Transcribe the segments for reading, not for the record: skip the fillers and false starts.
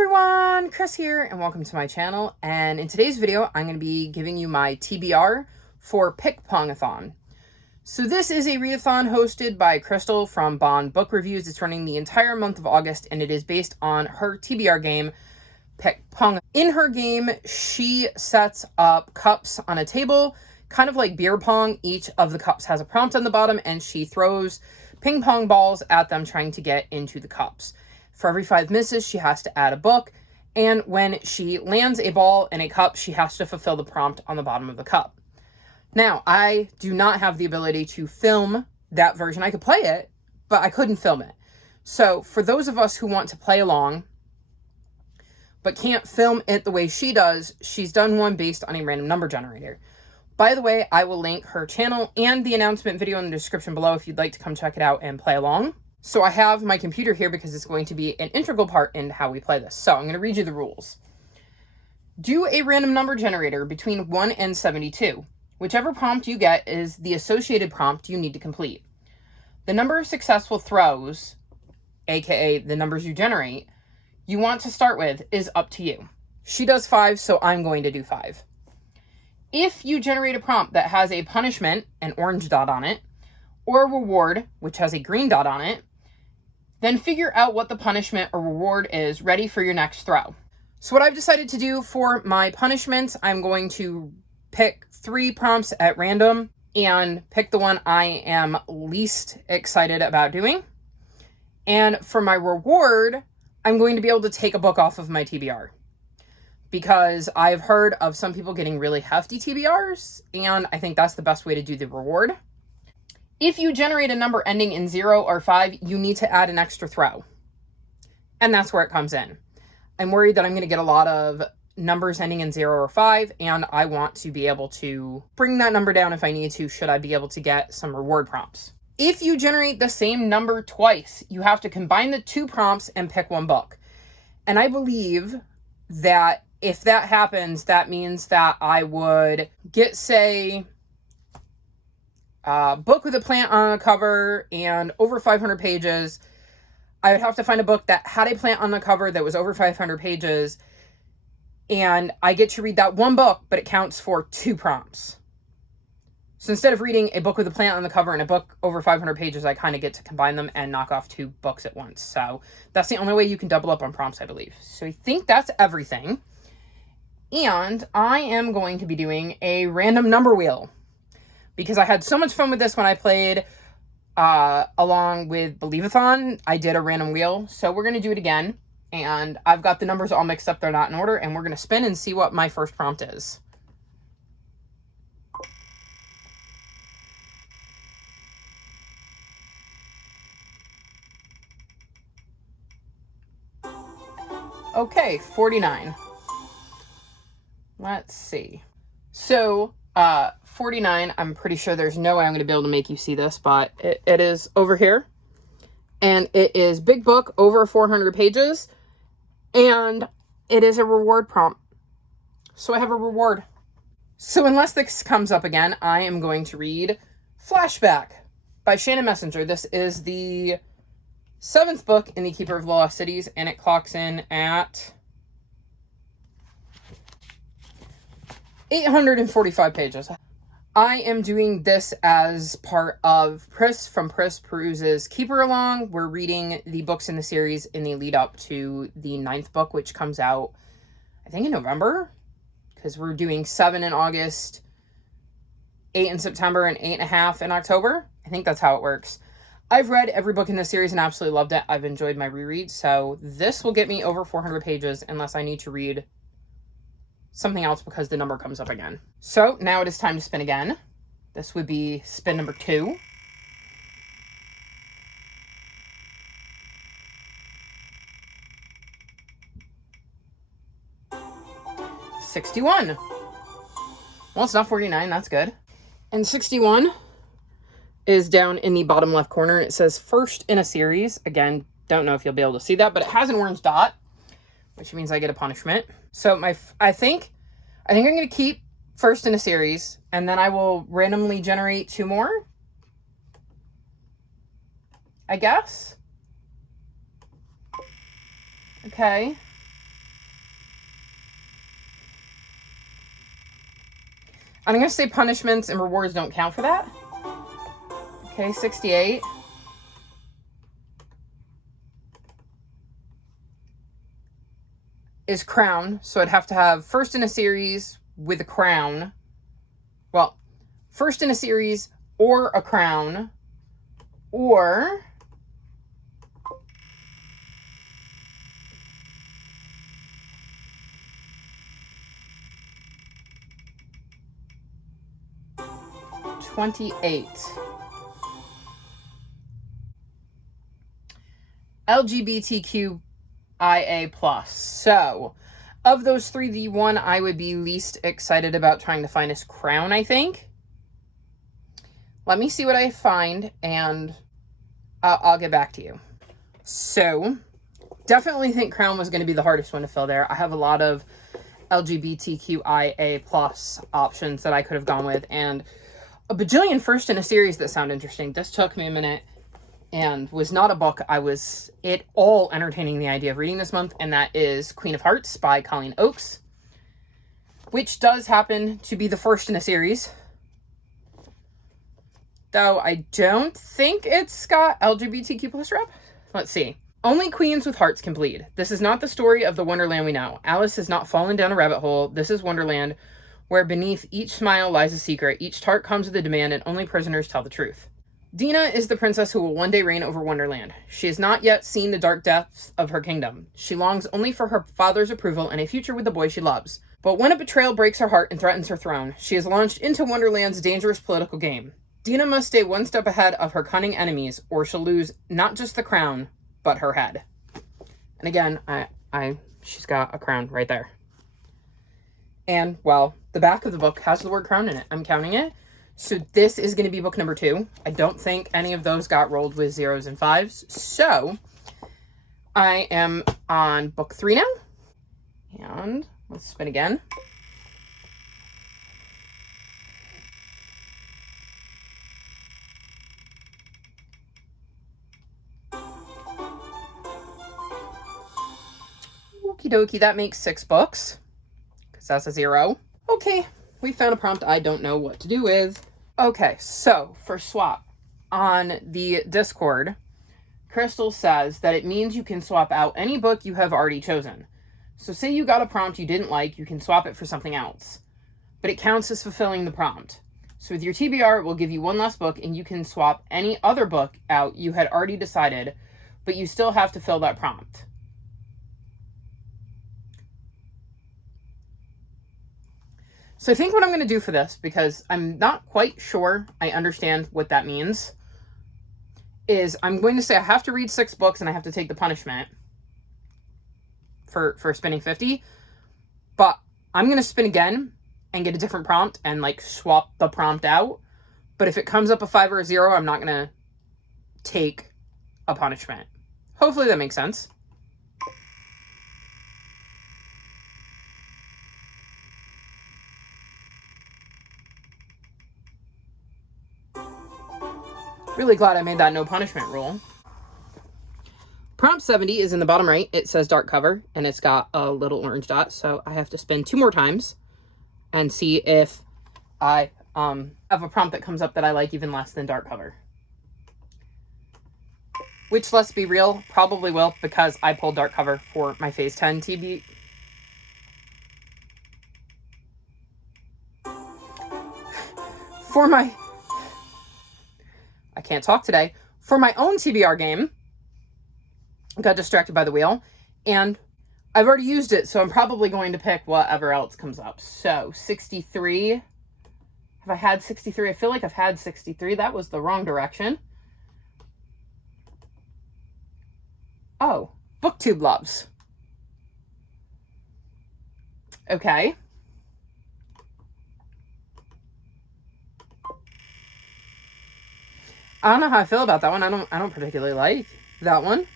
everyone, Chris here, and welcome to my channel. And in today's video, I'm going to be giving you my TBR for Pick-Pong-A-Thon. So this is a readathon hosted by Krystal from Bond Book Reviews. It's running the entire month of August, and it is based on her TBR game, Pick-Pong. In her game, she sets up cups on a table, kind of like beer pong. Each of the cups has a prompt on the bottom, and she throws ping pong balls at them, trying to get into the cups. For every 5 misses, she has to add a book, and when she lands a ball in a cup, she has to fulfill the prompt on the bottom of the cup. Now, I do not have the ability to film that version. I could play it, but I couldn't film it. So for those of us who want to play along, but can't film it the way she does, she's done one based on a random number generator. By the way, I will link her channel and the announcement video in the description below if you'd like to come check it out and play along. So I have my computer here because it's going to be an integral part in how we play this. So I'm going to read you the rules. Do a random number generator between 1 and 72. Whichever prompt you get is the associated prompt you need to complete. The number of successful throws, aka the numbers you generate, you want to start with is up to you. She does 5, so I'm going to do 5. If you generate a prompt that has a punishment, an orange dot on it, or a reward, which has a green dot on it, then figure out what the punishment or reward is ready for your next throw. So what I've decided to do for my punishments, I'm going to pick 3 prompts at random and pick the one I am least excited about doing. And for my reward, I'm going to be able to take a book off of my TBR, because I've heard of some people getting really hefty TBRs, and I think that's the best way to do the reward. If you generate a number ending in 0 or 5, you need to add an extra throw. And that's where it comes in. I'm worried that I'm going to get a lot of numbers ending in 0 or 5, and I want to be able to bring that number down if I need to, should I be able to get some reward prompts. If you generate the same number twice, you have to combine the 2 prompts and pick 1 book. And I believe that if that happens, that means that I would get, say, book with a plant on the cover and over 500 pages. I would have to find a book that had a plant on the cover that was over 500 pages, and I get to read that 1 book, but it counts for 2 prompts. So instead of reading a book with a plant on the cover and a book over 500 pages, I kind of get to combine them and knock off 2 books at once. So that's the only way you can double up on prompts, I believe. So I think that's everything. And I am going to be doing a random number wheel, because I had so much fun with this when I played along with Believe-A-Thon. I did a random wheel, so we're going to do it again. And I've got the numbers all mixed up. They're not in order, and we're going to spin and see what my first prompt is. Okay, 49. Let's see. So, 49, I'm pretty sure there's no way I'm going to be able to make you see this, but it is over here. And it is big book, over 400 pages. And it is a reward prompt. So I have a reward. So unless this comes up again, I am going to read Flashback by Shannon Messenger. This is the 7th book in the Keeper of the Lost Cities, and it clocks in at 845 pages. I am doing this as part of Pris from Pris Peruse's Keeper Along. We're reading the books in the series in the lead up to the 9th book, which comes out, I think, in November, because we're doing 7 in August, 8 in September, and 8.5 in October. I think that's how it works. I've read every book in the series and absolutely loved it. I've enjoyed my reread, so this will get me over 400 pages unless I need to read something else because the number comes up again. So now it is time to spin again. This would be spin number 2. $61. Well, it's not 49. That's good. And 61 is down in the bottom left corner. It says first in a series. Again, don't know if you'll be able to see that, but it has an orange dot, which means I get a punishment. So I think I'm going to keep first in a series, and then I will randomly generate 2 more, I guess. Okay. I'm going to say punishments and rewards don't count for that. Okay, 68. Is crown, so I'd have to have first in a series with a crown. Well, first in a series or a crown, or $28. LGBTQIA+. So, of those three, the one I would be least excited about trying to find is crown, I think. Let me see what I find, and I'll get back to you. So, definitely think crown was going to be the hardest one to fill there. I have a lot of LGBTQIA+ options that I could have gone with, and a bajillion first in a series that sound interesting. This took me a minute and was not a book I was at all entertaining the idea of reading this month, and that is Queen of Hearts by Colleen Oakes, which does happen to be the first in a series. Though I don't think it's got LGBTQ+ rep. Let's see. Only queens with hearts can bleed. This is not the story of the Wonderland we know. Alice has not fallen down a rabbit hole. This is Wonderland, where beneath each smile lies a secret. Each tart comes with a demand, and only prisoners tell the truth. Dina is the princess who will one day reign over Wonderland. She has not yet seen the dark depths of her kingdom. She longs only for her father's approval and a future with the boy she loves. But when a betrayal breaks her heart and threatens her throne, she is launched into Wonderland's dangerous political game. Dina must stay one step ahead of her cunning enemies, or she'll lose not just the crown, but her head. And again, she's got a crown right there. And, well, the back of the book has the word crown in it. I'm counting it. So this is going to be book number 2. I don't think any of those got rolled with 0s and 5s. So I am on book 3 now. And let's spin again. Okie dokie, that makes 6 books, because that's a 0. Okay, we found a prompt I don't know what to do with. Okay, so for swap, on the Discord, Krystal says that it means you can swap out any book you have already chosen. So say you got a prompt you didn't like, you can swap it for something else, but it counts as fulfilling the prompt. So with your TBR, it will give you one last book, and you can swap any other book out you had already decided, but you still have to fill that prompt. So I think what I'm going to do for this, because I'm not quite sure I understand what that means, is I'm going to say I have to read 6 books and I have to take the punishment for spinning 50. But I'm going to spin again and get a different prompt and like swap the prompt out. But if it comes up a 5 or a 0, I'm not going to take a punishment. Hopefully that makes sense. Really glad I made that no punishment rule. Prompt 70 is in the bottom right. It says dark cover, and it's got a little orange dot. So I have to spin 2 more times and see if I have a prompt that comes up that I like even less than dark cover. Which, let's be real, probably will, because I pulled dark cover for my Phase 10 TB. I can't talk today. For my own TBR game, I got distracted by the wheel, and I've already used it, so I'm probably going to pick whatever else comes up. So, 63. Have I had 63? I feel like I've had 63. That was the wrong direction. Oh, Booktube Loves. Okay. I don't know how I feel about that one. I don't particularly like that one.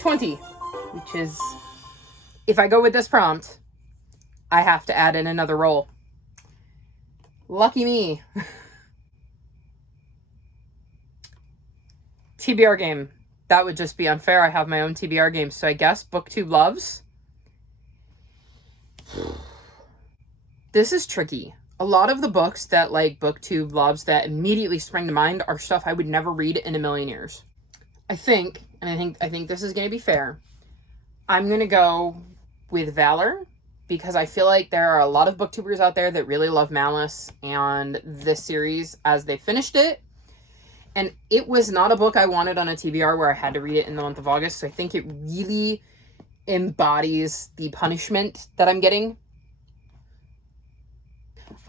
20, which is, if I go with this prompt, I have to add in another roll. Lucky me. TBR game. That would just be unfair. I have my own TBR game. So I guess Booktube Loves. This is tricky. A lot of the books that like Booktube Loves that immediately spring to mind are stuff I would never read in a million years. I think this is going to be fair. I'm going to go with Valor because I feel like there are a lot of booktubers out there that really love Malice and this series as they finished it. And it was not a book I wanted on a TBR where I had to read it in the month of August. So I think it really embodies the punishment that I'm getting.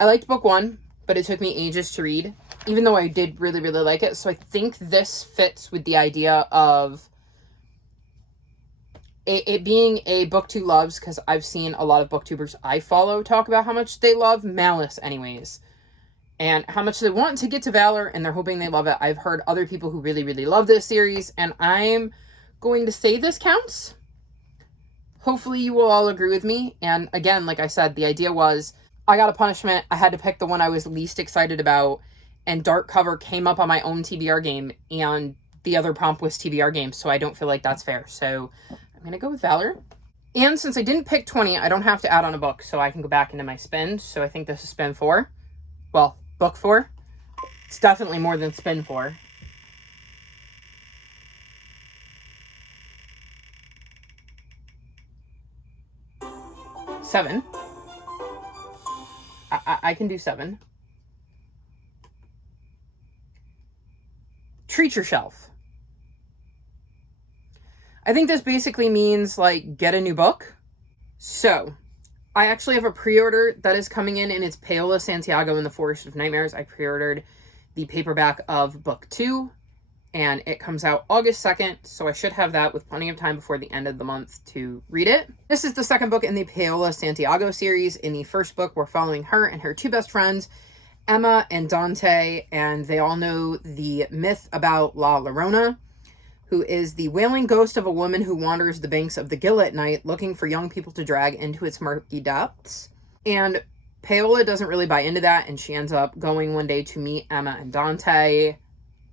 I liked book 1, but it took me ages to read, even though I did really, really like it. So I think this fits with the idea of it being a Booktube Loves, because I've seen a lot of booktubers I follow talk about how much they love Malice anyways, and how much they want to get to Valor, and they're hoping they love it. I've heard other people who really, really love this series, and I'm going to say this counts. Hopefully you will all agree with me. And again, like I said, the idea was I got a punishment. I had to pick the one I was least excited about, and Dark Cover came up on my own TBR game, and the other prompt was TBR game, so I don't feel like that's fair. So I'm going to go with Valor. And since I didn't pick 20, I don't have to add on a book, so I can go back into my spin. So I think this is spin 4. Well, book 4. It's definitely more than spin 4. Seven. I can do 7. Treat yourself. I think this basically means, like, get a new book. So, I actually have a pre-order that is coming in, and it's Paola Santiago in the Forest of Nightmares. I pre-ordered the paperback of book 2, and it comes out August 2nd, so I should have that with plenty of time before the end of the month to read it. This is the second book in the Paola Santiago series. In the first book, we're following her and her 2 best friends, Emma and Dante, and they all know the myth about La Llorona, who is the wailing ghost of a woman who wanders the banks of the Gill at night looking for young people to drag into its murky depths. And Paola doesn't really buy into that, and she ends up going one day to meet Emma and Dante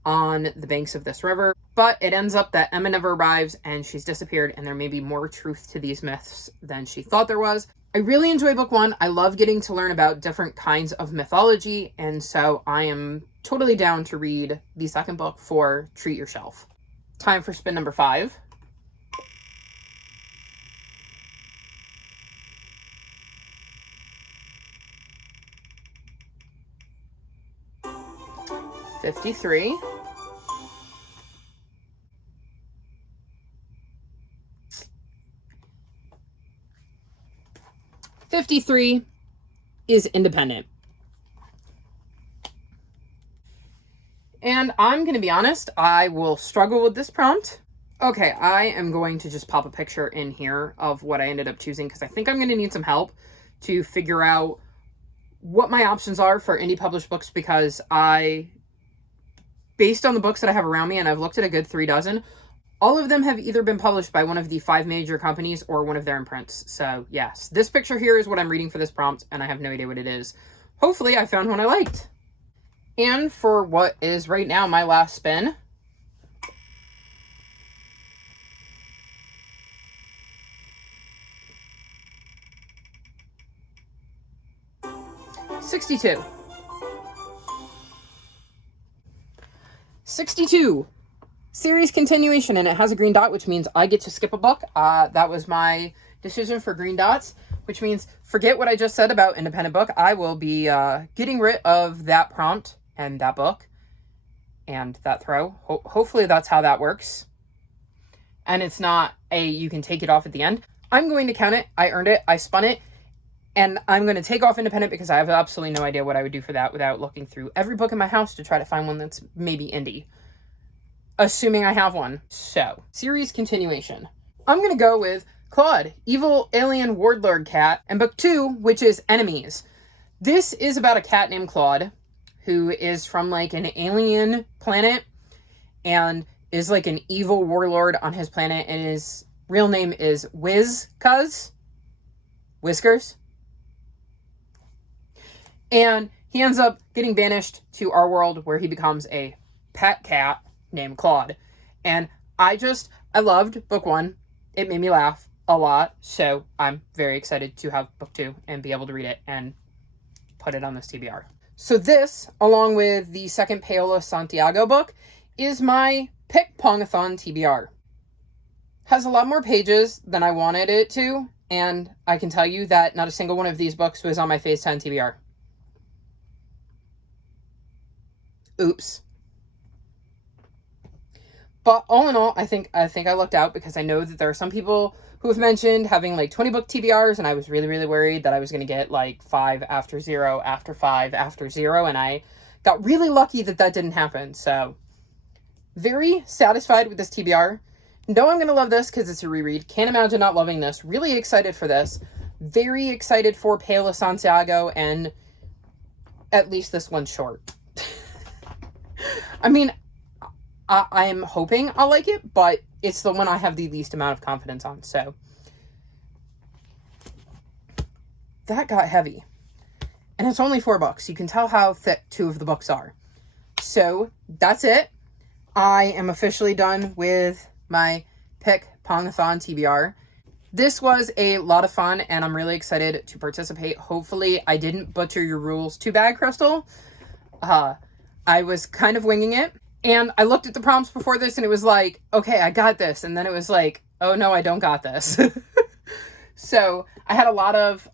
on the banks of this river. But it ends up that Emma never arrives, and she's disappeared, and there may be more truth to these myths than she thought there was. I really enjoy book 1. I love getting to learn about different kinds of mythology, and so I am totally down to read the second book for Treat Yourself. Time for spin number 5. $53. $53 is independent. And I'm going to be honest, I will struggle with this prompt. Okay, I am going to just pop a picture in here of what I ended up choosing because I think I'm going to need some help to figure out what my options are for indie published books, because based on the books that I have around me, and I've looked at a good 3 dozen, all of them have either been published by one of the 5 major companies or one of their imprints. So yes, this picture here is what I'm reading for this prompt, and I have no idea what it is. Hopefully I found one I liked. And for what is right now my last spin, $62. 62. Series continuation, and it has a green dot, which means I get to skip a book. That was my decision for green dots, which means forget what I just said about independent book. I will be getting rid of that prompt and that book and that throw. Hopefully that's how that works. And it's not you can take it off at the end. I'm going to count it. I earned it. I spun it. And I'm going to take off independent because I have absolutely no idea what I would do for that without looking through every book in my house to try to find one that's maybe indie. Assuming I have one. So, series continuation. I'm going to go with Claude, Evil Alien Warlord Cat, and book 2, which is Enemies. This is about a cat named Claude who is from like an alien planet and is like an evil warlord on his planet, and his real name is Whiskers. And he ends up getting banished to our world where he becomes a pet cat named Claude. And I loved book 1. It made me laugh a lot. So I'm very excited to have book 2 and be able to read it and put it on this TBR. So this, along with the second Paola Santiago book, is my Pick-Pong-A-Thon TBR. Has a lot more pages than I wanted it to, and I can tell you that not a single one of these books was on my Phase 10 TBR. Oops. But all in all, I think I lucked out, because I know that there are some people who have mentioned having like 20 book TBRs, and I was really, really worried that I was going to get like 5 after 0, after 5, after 0, and I got really lucky that that didn't happen. So very satisfied with this TBR. Know I'm going to love this because it's a reread. Can't imagine not loving this. Really excited for this. Very excited for Paola Santiago, and at least this one's short. I mean, I'm hoping I'll like it, but it's the one I have the least amount of confidence on. So that got heavy. And it's only 4 books. You can tell how thick 2 of the books are. So that's it. I am officially done with my Pick-Pong-A-Thon TBR. This was a lot of fun, and I'm really excited to participate. Hopefully I didn't butcher your rules too bad, Krystal. I was kind of winging it. And I looked at the prompts before this, and it was like, okay, I got this. And then it was like, oh no, I don't got this. So I had a lot of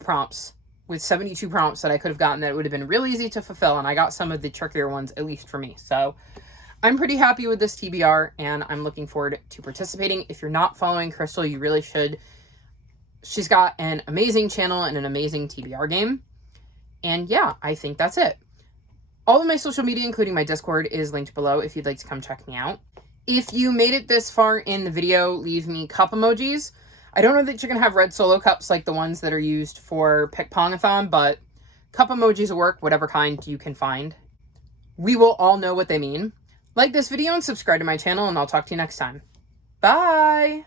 prompts, with 72 prompts that I could have gotten that would have been real easy to fulfill. And I got some of the trickier ones, at least for me. So I'm pretty happy with this TBR, and I'm looking forward to participating. If you're not following Krystal, you really should. She's got an amazing channel and an amazing TBR game. And yeah, I think that's it. All of my social media, including my Discord, is linked below if you'd like to come check me out. If you made it this far in the video, leave me cup emojis. I don't know that you're going to have red solo cups like the ones that are used for Pick-Pong-A-Thon, but cup emojis will work, whatever kind you can find. We will all know what they mean. Like this video and subscribe to my channel, and I'll talk to you next time. Bye!